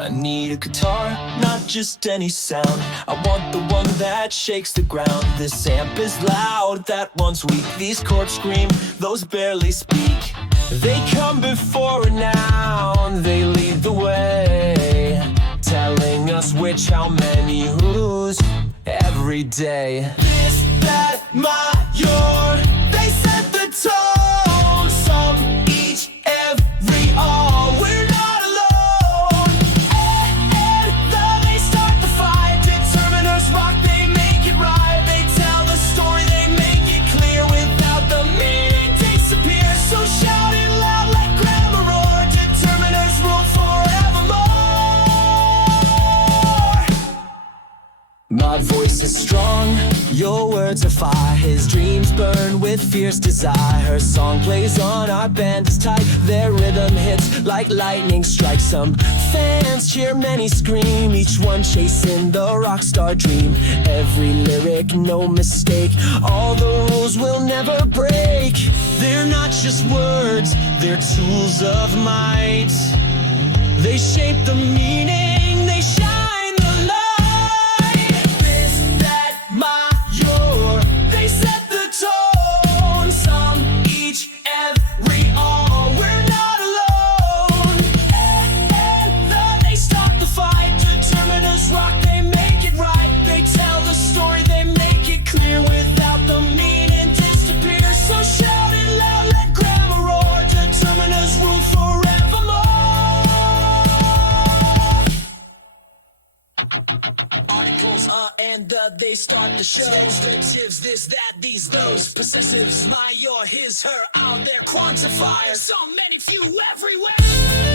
I need a guitar, not just any sound. I want the one that shakes the ground. This amp is loud, that one's weak. These chords scream, those barely speak. They come before a noun, they lead the way, telling us which, how many, whose, every day. This, that, my, your, they set the tone. Some, each, every, all, we're not alone. And though they start the fight, determiners rock, they make it right. They tell the story, they make it clear. Without the meaning, disappear. So shout it loud, let grammar roar. Determiners rule forevermore. My voice is strong, your words are fire. His dreams burn with fierce desire. Her song plays on, our band is tight. Their rhythm hits like lightning strikes. Some fans cheer, many scream, each one chasing the rock star dream. Every lyric, no mistake, all the rules will never break. They're not just words, they're tools of might. They shape the meaning, they shine the light. This, that, my, your, they set the tone. Some, each, every, all, we're not alone. And though they start the fight, determiners rock, they make it right. They tell the story, they make it clear. Without the meaning, disappear. So shout it loud, let grammar roar. Determiners rule forevermore. Articles, and they start the show. Substantives, this, that, these, those. Possessives, my, your, his, her, our, their. Quantifiers, some, many, few, everywhere.